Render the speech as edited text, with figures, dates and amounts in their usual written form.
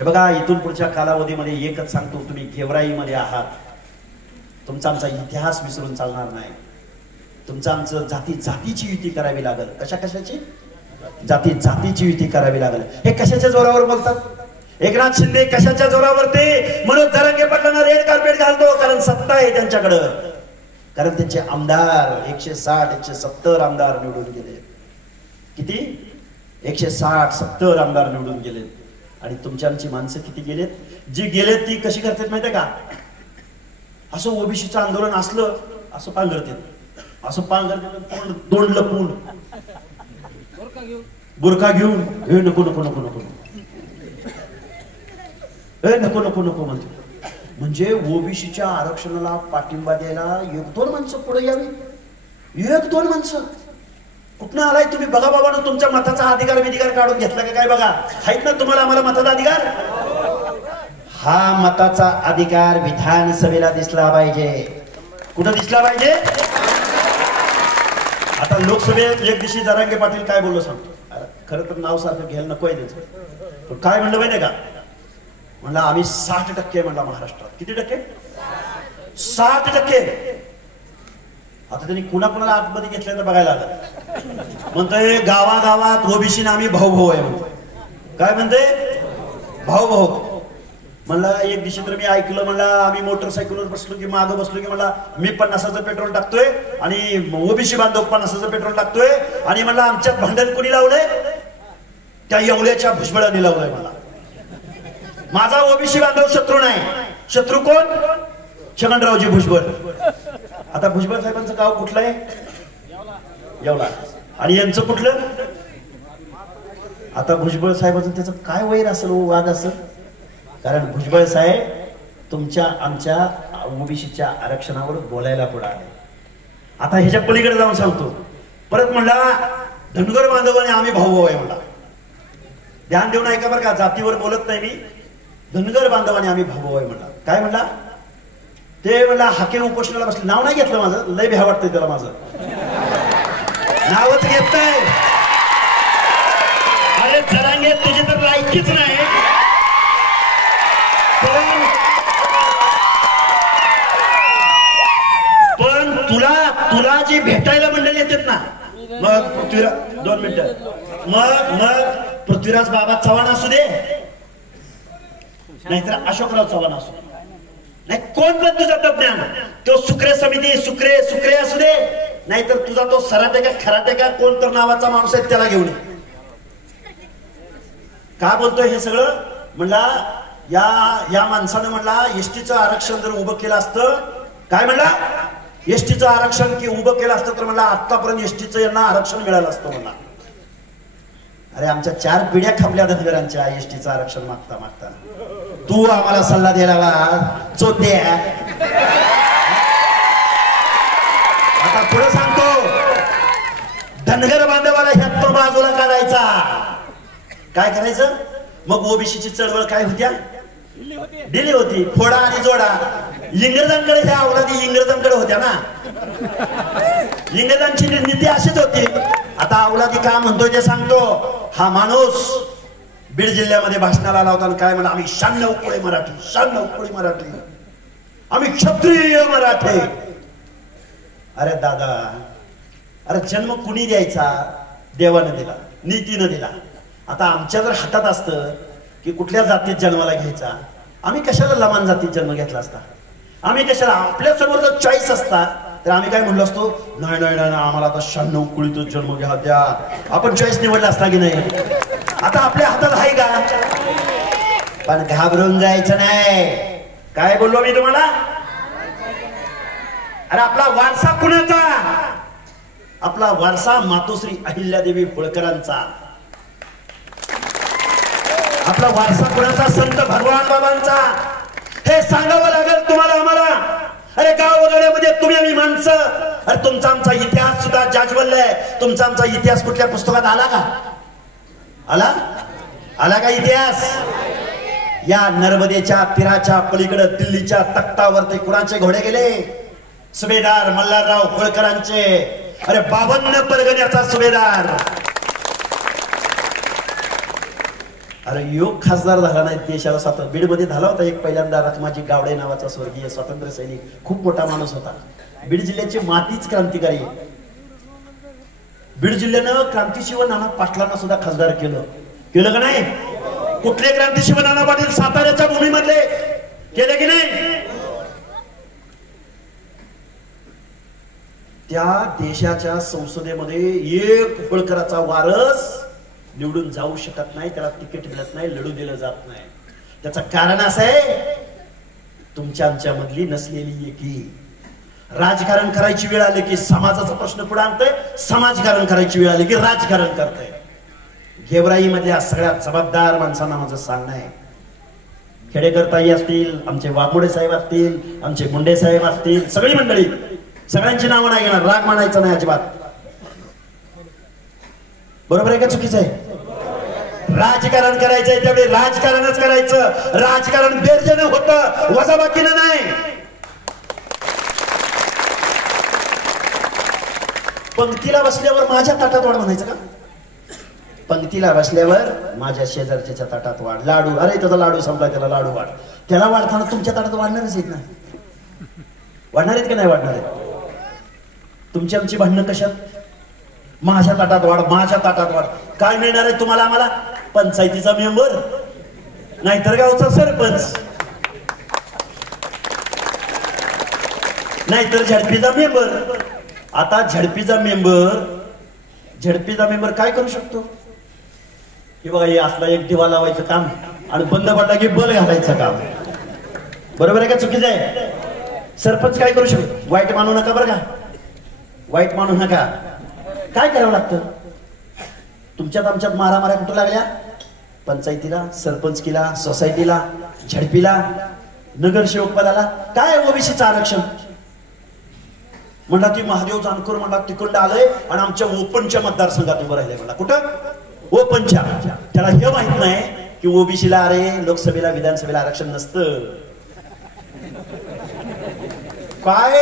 हे बघा, इथून पुढच्या कालावधीमध्ये एकच सांगतो, तुम्ही गेवराईमध्ये आहात, तुमचा आमचा इतिहास विसरून चालणार नाही. तुमचं आमचं जातीची युती करावी लागेल. कशाची? जातीची युती करावी लागेल. हे कशाच्या जोरावर बोलतात? एकनाथ शिंदे कशाच्या जोरावर? ते मनोज जरांगे पाटलांना रेड कार्पेट घालतो, कारण सत्ता आहे त्यांच्याकडं. कारण त्यांचे आमदार 160-170 आमदार निवडून गेले. किती? 160-170 आमदार निवडून गेले. आणि तुमची आमची माणसं किती गेलेत? जी गेलेत ती कशी करतात माहितीये का? असं ओबीसीचं आंदोलन असलं असं पांघरतात, असं पांघरतात, तोंड लपून बुरखा घेऊन, हे नको नको नको नको नको नको नको म्हणतो. म्हणजे ओबीसीच्या आरक्षणाला पाठिंबा द्यायला 1-2 माणसं पुढे यावी. 1-2 माणसं कुठनं आलाय तुम्ही? बघा बाबा, तुमच्या मताचा अधिकार काढून घेतला का काय? बघा, आहेत ना तुम्हाला आम्हाला मताचा अधिकार? हा मताचा अधिकार विधानसभेला दिसला पाहिजे. कुठं दिसला पाहिजे? आता लोकसभेत एक दिवशी जरांगे पाटील काय बोललो सांगतो. खरं तर नाव सारखं घ्यायला नको आहे त्याचं, पण काय म्हणलं माहितीये का? म्हणला आम्ही 60% म्हणला महाराष्ट्रात. किती टक्के? 60%. आता त्यांनी कुणाकुणाला आतमध्ये घेतल्यानं बघायला आलं. म्हणतोय गावागावात ओबीसी आम्ही भाऊ आहे म्हणतो. काय म्हणते? भाऊ. म्हणला एक दिवशी तर मी ऐकलं, म्हणला आम्ही मोटरसायकलवर बसलो की मागं बसलो की म्हणला मी 50चं पेट्रोल टाकतोय आणि ओबीसी बांधव 50चं पेट्रोल टाकतोय, आणि म्हणला आमच्यात भांडण कुणी लावलंय? त्या येवल्याच्या भुजबळांनी लावलंय. मला माझा ओबीसी बांधव शत्रू नाही. शत्रू कोण? छगनरावजी भुजबळ. आता भुजबळ साहेबांचं गाव कुठलं आहे? येवला. आणि यांचं कुठलं? आता भुजबळ साहेबांचं त्याचं काय वैर असेल, वाद असेल? कारण भुजबळ साहेब तुमच्या आमच्या ओबीसीच्या आरक्षणावर बोलायला पुढे आले. आता ह्याच्या पलीकडे जाऊन सांगतो परत. म्हणला धनगर बांधवाने आम्ही भाऊ आहे म्हणला. ध्यान देऊन ऐका बरं का, जातीवर बोलत नाही मी. धनगर बांधवाने आम्ही भाऊ आहे म्हणला. काय म्हणला ते? म्हणला हाकेम उपोषणाला बसले. नाव नाही घेतलं माझं, लय भ्या वाटतंय त्याला, माझं नावच घेत नाही. अरे जरांगे, तुझी तर लायकीच नाही. पण तुला जी भेटायला मंडळी येतात ना, मग पृथ्वीराज 2 मिनिटं, मग पृथ्वीराज बाबा चव्हाण असू दे, नाहीतर अशोकराव चव्हाण असू दे, नाही कोण पण तुझा तज्ञान, तो सुक्रे समिती सुक्रे असू दे, नाहीतर तुझा तो सराटे का खराटे का कोण तर नावाचा माणूस आहे त्याला घेऊन. का बोलतोय हे सगळं? म्हणला या माणसानं म्हणला एसटीचं आरक्षण जर उभं केलं असतं, काय म्हणला? एसटीचं आरक्षण की उभं केलं असतं तर म्हणला आतापर्यंत एसटीचं यांना आरक्षण मिळालं असतं म्हणला. अरे आमच्या 4 पिढ्या खपल्या धनगरांच्या एसटीचं आरक्षण मागता मागता. तू आम्हाला सल्ला द्यायला चोद्या. आता पुढे सांगतो, धनगर बांधवाला ह्यात तो बाजूला काढायचा. काय करायचं? मग ओबीसीची चळवळ काय होत्या? दिली होती फोडा आणि जोडा. इंग्रजांकडे ह्या अवलादी इंग्रजांकडे होत्या ना. इंग्रजांची नीती अशीच होती. आता अवलादी का म्हणतोय ते सांगतो. हा माणूस बीड जिल्ह्यामध्ये भाषणाला आला होता. काय म्हणा? आम्ही 96 कोळी मराठी, 96 कोळी मराठी, आम्ही क्षत्रिय मराठे. अरे दादा, अरे जन्म कुणी द्यायचा? देवानं दिला, नीतीनं दिला. आता आमच्या जर हातात असतं की कुठल्या जातीत जन्माला घ्यायचा, आम्ही कशाला लमान जातीत जन्म घेतला असता? आम्ही कशाला? आपल्या समोर जर चॉईस असता तर आम्ही काय म्हणलो असतो? नाही नाही नाही, आम्हाला आता 96 कुळीतच जन्म घ्या द्या. आपण चॉईस निवडला असता की नाही? आता आपल्या हातात आहे का? पण घाबरून जायचं नाही. काय बोललो मी तुम्हाला? अरे आपला वारसा कुणाचा? आपला वारसा मातोश्री अहिल्यादेवी होळकरांचा. आपला वारसा कुणाचा? संत भगवान बाबांचा. हे सांगावं लागेल तुम्हाला आम्हाला. अरे गाव वगैरेमध्ये तुम्ही आम्ही माणसं. अरे तुमचा आमचा इतिहास सुद्धा जाज्वल्य. तुमचा आमचा इतिहास कुठल्या पुस्तकात आला का? आला का इतिहास? या नर्मदेच्या तीराच्या पलीकडे दिल्लीच्या तख्तावर ते कुणाचे घोडे गेले? सुभेदार मल्हारराव होळकरांचे. अरे 52 परगण्याचा सुभेदार. अरे योग खासदार झाला नाही देशाला स्वातंत्र्य. बीडमध्ये झाला होता एक पहिल्यांदा रखमाजी गावडे नावाचा स्वर्गीय स्वातंत्र्य सैनिक, खूप मोठा माणूस होता. बीड जिल्ह्याची मातीच क्रांतिकारी. बीड जिल्ह्यानं क्रांतिशिव नाना पाटलांना सुद्धा खासदार केलं का नाही? कुठले क्रांतिशिव नाना पाटील? साताऱ्याच्या भूमीमधले. केले की नाही? त्या देशाच्या संसदेमध्ये एक होळकराचा वारस निवडून जाऊ शकत नाही, त्याला तिकीट मिळत नाही, लढू दिलं जात नाही. त्याचं कारण असं आहे, तुमच्या आमच्या मधली नसलेली एकी. राजकारण करायची वेळ आली की समाजाचा प्रश्न पुढे आणतंय, समाजकारण करायची वेळ आली की राजकारण करतंय. गेवराई मधल्या सगळ्यात जबाबदार माणसांना माझं सांगणं आहे, खेडेकर ताई असतील, आमचे वाघमोडे साहेब असतील, आमचे मुंडे साहेब असतील, सगळी मंडळी, सगळ्यांची नावं नाही घेणार, राग मानायचं नाही अजिबात. बरोबर आहे का चुकीचं आहे? राजकारण करायचंय त्यावेळी राजकारणच करायचं. राजकारण बेरजेनं होतं, वजाबाकीनं नाही. पंक्तीला बसल्यावर माझ्या ताटात वाढ म्हणायचं का? पंक्तीला बसल्यावर माझ्या शेजारच्या ताटात वाढ. लाडू, अरे त्याचा लाडू संपला, त्याला लाडू वाढ. त्याला वाढताना तुमच्या ताटात वाढणारच आहेत ना? वाढणार आहेत की नाही वाढणार आहेत? तुमची आमची भांडणं कशात? माझ्या ताटात वाढ, माझ्या ताटात वाढ. काय मिळणार आहे तुम्हाला आम्हाला? पंचायतीचा मेंबर, नाहीतर गावचा सरपंच, नाहीतर झडपीचा मेंबर. आता झडपीचा मेंबर काय करू शकतो? की बघा, हे असला एक दिवा लावायचं काम आणि बंद पडला की बल घालायचं काम. बरोबर आहे का चुकीचं आहे? सरपंच काय करू शकतो? वाईट मानू नका बरं का, वाईट मानू नका. काय करावं लागतं? तुमच्यात आमच्यात मारामाऱ्या कुठं लागल्या? पंचायतीला, सरपंचकीला, सोसायटीला, झडपीला, नगरसेवक पदाला. काय ओबीसीचं आरक्षण? म्हणला ती महादेव जानकर म्हणला तिकडं आलंय आणि आमच्या ओपनच्या मतदारसंघात उभं राहिलंय. म्हणला कुठं? ओपनच्या. त्याला हे माहित नाही की ओबीसीला अरे लोकसभेला, विधानसभेला आरक्षण नसतं. काय